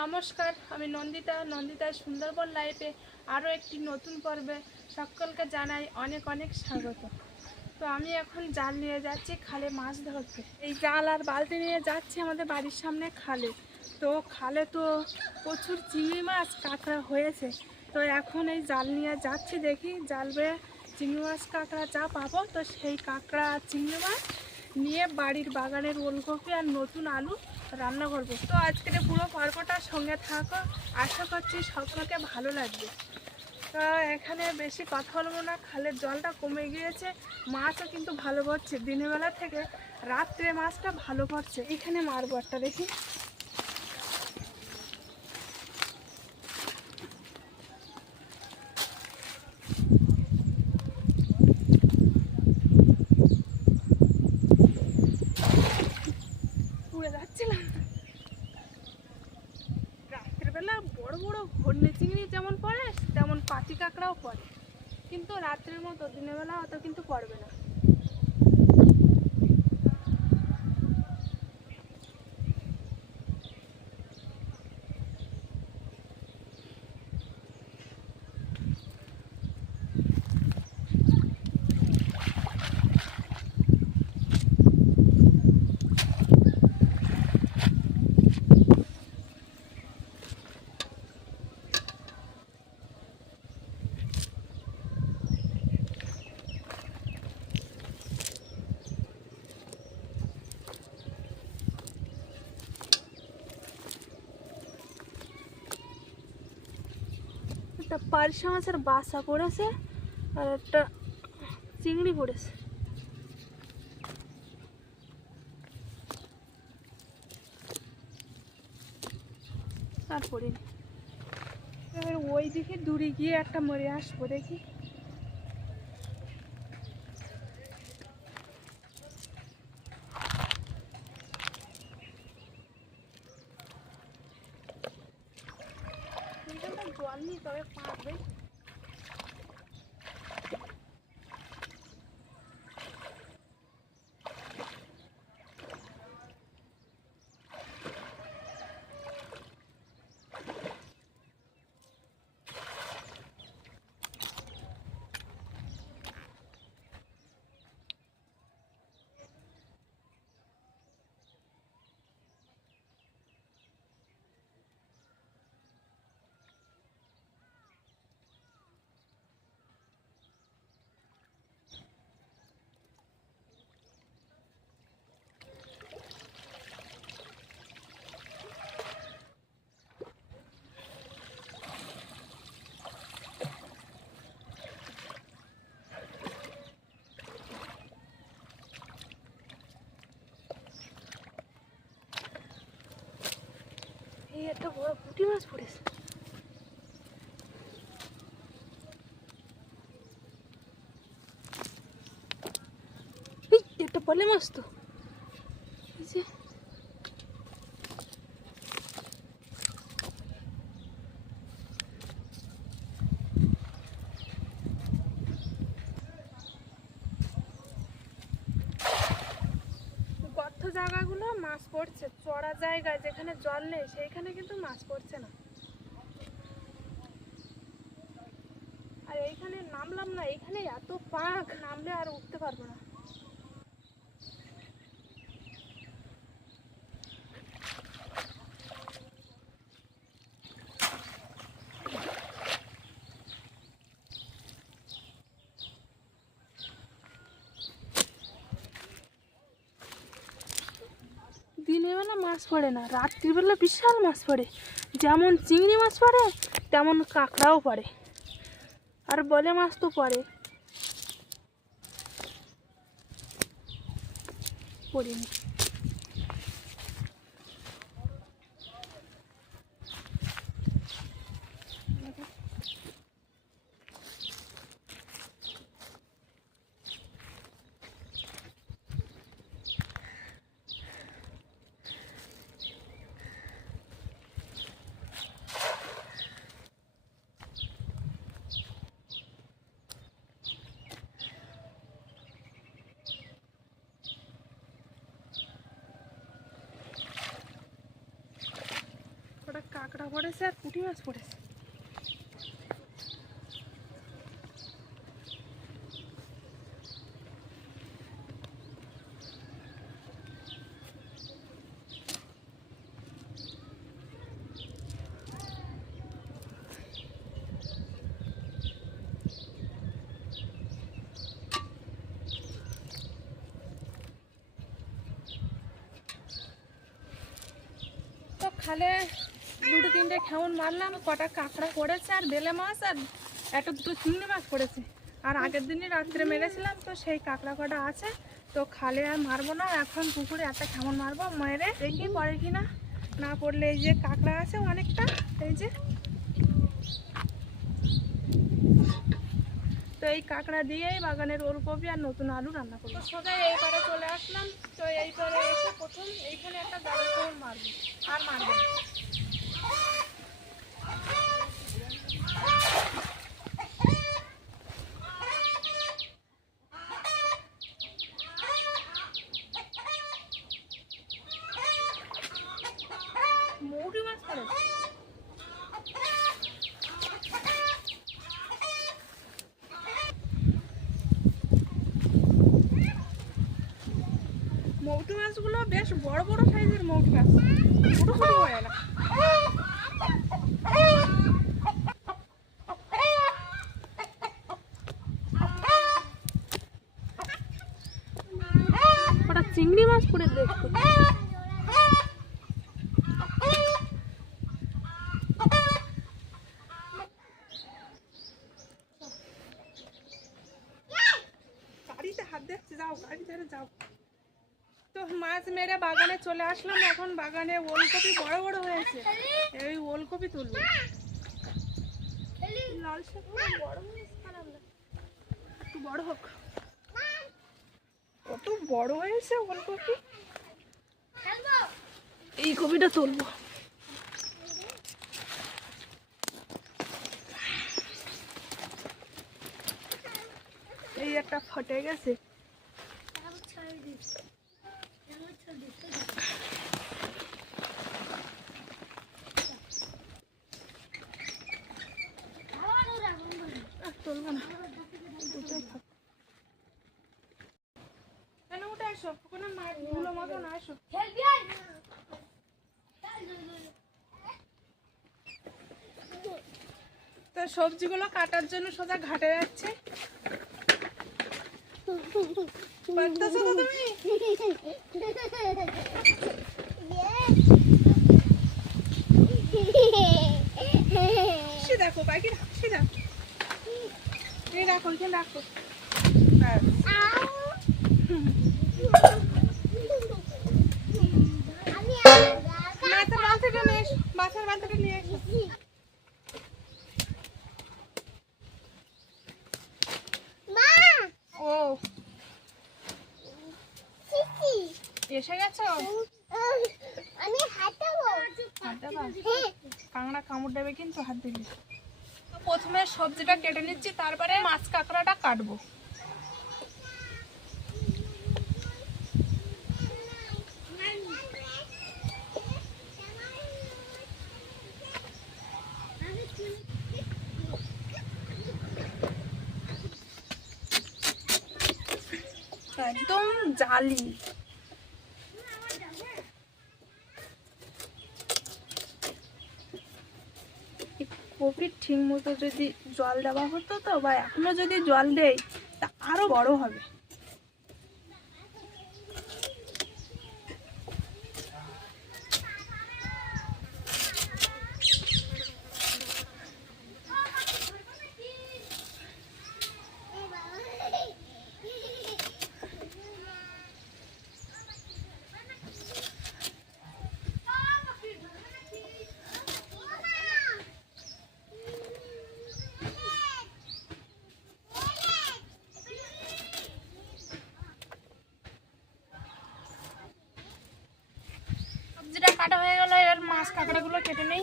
নমস্কার, আমি নন্দিতা। নন্দিতা সুন্দরবন লাইফে আরও একটি নতুন পর্বে সকলকে জানাই অনেক অনেক স্বাগত। তো আমি এখন জাল নিয়ে যাচ্ছি খালে মাছ ধরতে। এই জাল আর বালতি নিয়ে যাচ্ছি আমাদের বাড়ির সামনে খালে। তো খালে তো প্রচুর চিংড়ি মাছ কাঁকড়া হয়েছে। তো এখন এই জাল নিয়ে যাচ্ছি দেখি জাল বেয়ে চিংড়ি মাছ কাঁকড়া যা পাবো। তো সেই কাঁকড়া, চিংড়ি মাছ নিয়ে বাড়ির বাগানের ওলকপি আর নতুন আলু রান্না করব তো আজকের পুরো পর্বটার সঙ্গে থাকো। আশা করছি সকলকে ভালো লাগবে। তো এখানে বেশি কথা বলব না, খালের জলটা কমে গিয়েছে, মাছও কিন্তু ভালো পড়ছে দিনের বেলা থেকে রাত্রে মাছটা ভালো পড়ছে এখানে মারবো একটা দেখি উড়ে যাচ্ছিলাম রাত্রের বেলা বড় চিংড়ি যেমন পড়ে, তেমন পাতি কাঁকড়াও পড়ে। কিন্তু রাত্রের মতো, দিনের বেলা অত কিন্তু পড়বে না। একটা পারশা মাছের বাসা পড়েছে, আর একটা চিংড়ি পড়েছে। আর পড়িনি। এবার ওই দিকে দূরে গিয়ে একটা মরে আসব দেখি এইখানটা জল নেই তবে পাকবে এই একটা বড় পুঁটি মাছ পড়েছে। একটা পলে মাছ তো এই যে, গর্ত জায়গাগুলো মাছ পড়ছে, চড়া জায়গায় যেখানে জল নেই, সেইখানে কিন্তু মাছ পড়ছে না। আর এইখানে নামলাম না, এইখানে এত পাক, নামলে আর উঠতে পারব না। দিনের বেলা মাছ পড়ে না, রাত্রিবেলা বিশাল মাছ পড়ে। যেমন চিংড়ি মাছ পড়ে, তেমন কাঁকড়াও পড়ে। আর বলে মাছ তো পড়ে। পড়িনি। কাঁকড়া পড়েছে আর পুঁটি মাছ পড়েছে। খালে দুটো তিনটে খেমন মারলাম, কটা কাঁকড়া পড়েছে আর বেলে মাছ আর একটা দুটো চিংড়ি মাছ পড়েছে। আর আগের দিনই রাত্রে মেরেছিলাম, তো সেই কাঁকড়া কটা আছে, তো খালে আর মারবো না, এখন পুকুরে একটা খেমন মারবো, মেরে দেখি পড়ে কি না না পড়লে এই যে কাঁকড়া আছে অনেকটা, এই যে। তো এই কাঁকড়া দিয়েই বাগানের ওলকপি আর নতুন আলু রান্না করব। সোজা এই পারে চলে আসলাম, তো এই পারে এসে প্রথম এইখানে একটা খবর মারবো, আর মারবো না। মৌরি মাছ পড়ে মৌটি মাছগুলো বেশ বড় বড় সাইজের মৌটি মাছ ছোট ছোট হয় না ওটা চিংড়ি মাছ পড়ে দেখতো তো মাছ মেরে বাগানে চলে আসলাম, এখন বাগানে ওলকপি বড় বড় হয়েছে। এই ওলকপি তুলবো বড় একটু বড় হোক। কত বড় হয়েছে ওলকপি এই কপিটা তুলবো। এই একটা ফটে গেছে। তুলবো না। কেন ধুলো না আসো তো সবজিগুলো কাটার জন্য সোজা ঘাটে যাচ্ছে। পারতেছো তো তুমি? সে দেখো পাখি রাখো সে দেখো এই রাখো এখানে রাখো। ব্যাস। এসে গেছো? আমি হাঁটাবো। হাত দেবা? হ্যাঁ। কাঁকড়া কামড় দেবে কিন্তু হাত দিবি। তো প্রথমে সবজিটা কেটে নিচ্ছি তারপরে মাছ কাঁকড়াটা কাটবো একদম জালি। কপির ঠিক মতো যদি জল দেওয়া হতো তো বা এখনও যদি জল দেয় তা আরও বড় হবে সবজিটা কাটা হয়ে গেল, এবার মাছ কাঁকড়াগুলো কেটে নেই।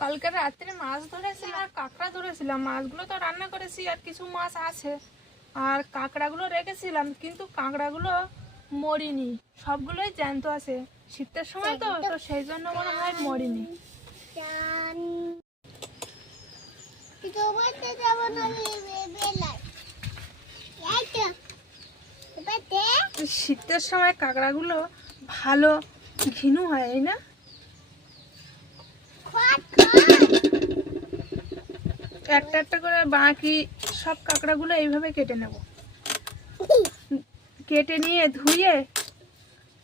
কালকে রাত্রে মাছ ধরেছিলাম, আর কাঁকড়া ধরেছিলাম। মাছগুলো তো রান্না করেছি, আর কিছু মাছ আছে। আর কাঁকড়াগুলো রেখেছিলাম, কিন্তু কাঁকড়াগুলো মরিনি। সবগুলোই জ্যান্ত আছে। শীতের সময় তো তো সেই জন্য মনে হয় মরিনি। যাব না বেলাই এই তো এবার দে শীতের সময় কাঁকড়াগুলো ভালো ঘিনু হয় না? একটা একটা করে বাকি সব কাঁকড়াগুলো এইভাবে কেটে নেব। কেটে নিয়ে ধুয়ে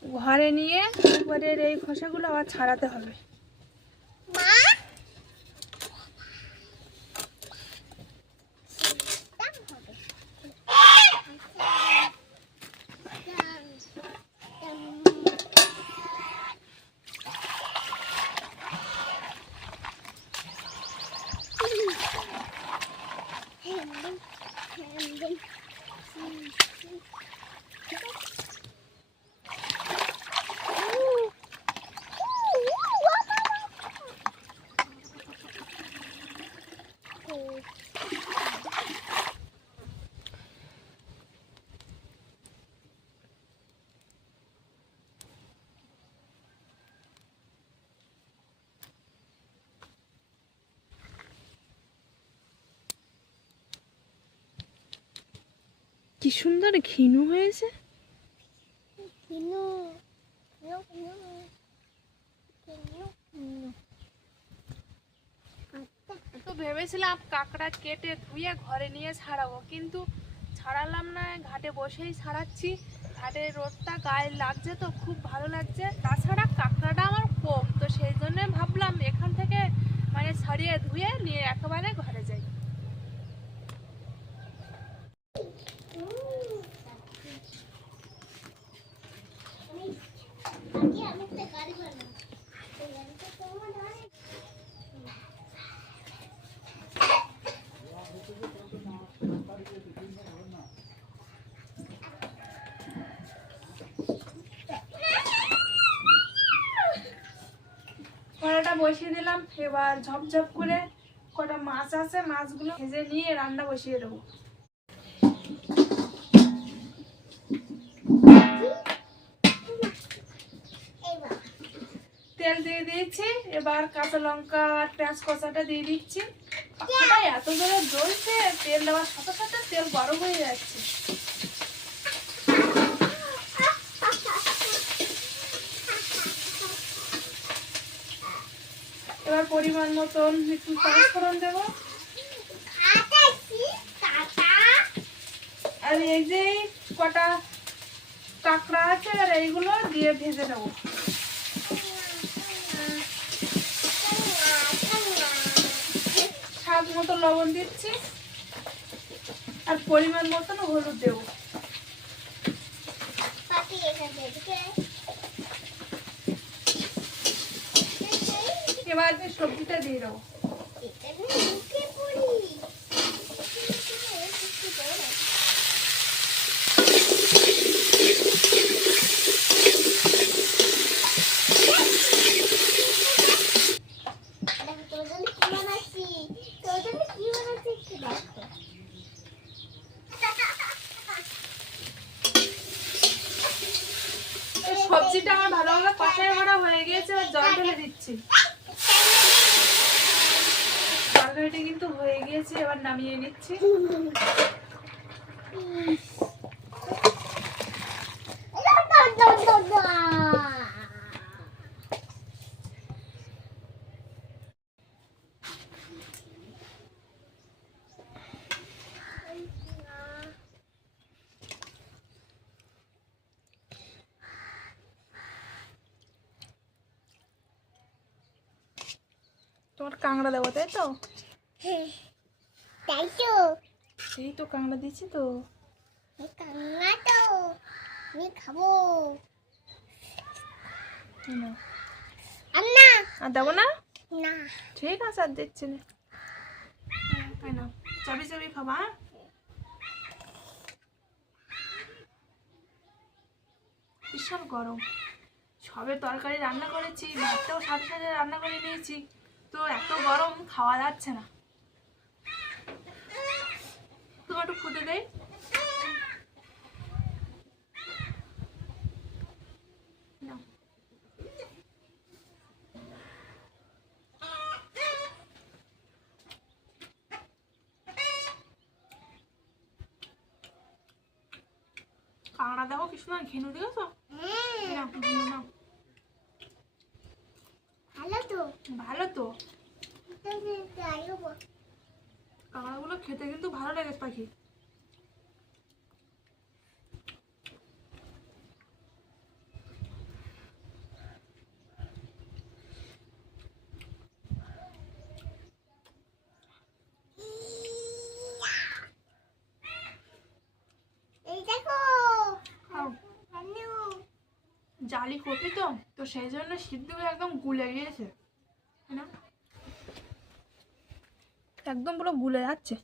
ঘরে নিয়ে উপরের এই খোসাগুলো আবার ছাড়াতে হবে। কি সুন্দর ঘিনু হয়েছে কিনু কিনু কিনু কিনু কিনু আচ্ছা তো ভেবেছিলাম কাঁকড়া কেটে ধুয়ে ঘরে নিয়ে ছাড়াবো, কিন্তু ছাড়ালাম না। ঘাটে বসেই ছাড়াচ্ছি। ঘাটে রোদটা গায়ে লাগছে তো, খুব ভালো লাগছে। তাছাড়া কাঁকড়াটা আমার কম, তো সেই জন্য ভাবলাম এখান থেকে মানে ছাড়িয়ে ধুয়ে নিয়ে একেবারে ঘরে যাই আগে আমি একটা গাড়ি বানাবো এই গাড়িটা তোমার ধরে কড়াটা বসিয়ে দিলাম। এবার ঝপঝপ করে কটা মাছ আছে, মাছগুলো ভেজে নিয়ে রান্না বসিয়ে দেবো। তেল দিয়ে দিয়েছি, এবার কাঁচা লঙ্কা আর পেঁয়াজ কষাটা দিয়ে দিচ্ছি। এত জোরে জ্বলছে, তেল দেওয়ার সাথে সাথে তেল গরম হয়ে যাচ্ছে। এবার পরিমাণ মতন একটু পাঁচফোড়ন দেবো। আর এই যে কটা কাঁকড়া আছে, আর এইগুলো দিয়ে ভেজে নেব। স্বাদ মতো লবণ দিচ্ছি, আর পরিমাণ মতন হলুদ দেবো পাতি এখানে দেখে এবার যে সবজিটা দিয়ে দেবো এখানে ঢুকে পড়ি দেখো তোর জন্য কি বানাচ্ছি তোর জন্য কি বানাচ্ছি একটু দেখো এই সবজিটা আমার ভালোভাবে কষাই করা হয়ে গিয়েছে, এবার জল ঢেলে দিচ্ছি। তরকারিটা কিন্তু হয়ে গিয়েছে এবার নামিয়ে নিচ্ছি। তোমার কাঁকড়া দেবো তাই তো? তাই তো। সেই তো কাঁকড়া দিচ্ছি তো। এই তো। আমি খাব। আর না। আর দেবো না? না। ঠিক আছে আর দিচ্ছি না। চাবি চাবি খাবা হ্যাঁ? ভীষণ গরম। সবে তরকারি রান্না করেছি ভাতটাও সাথে সাথে রান্না করে নিয়েছি। তো এত গরম খাওয়া যাচ্ছে না। করে কাঁকড়া দেখো কি সুন্দর ঘেনু দেখেছ? ভালো তো। ভালো তো? খেতে কিন্তু ভালো লাগে পাখি। জালি কপি তো? তো সেই জন্য সিদ্ধ একদম গুলে গিয়েছে। একদম পুরো গুলে যাচ্ছে।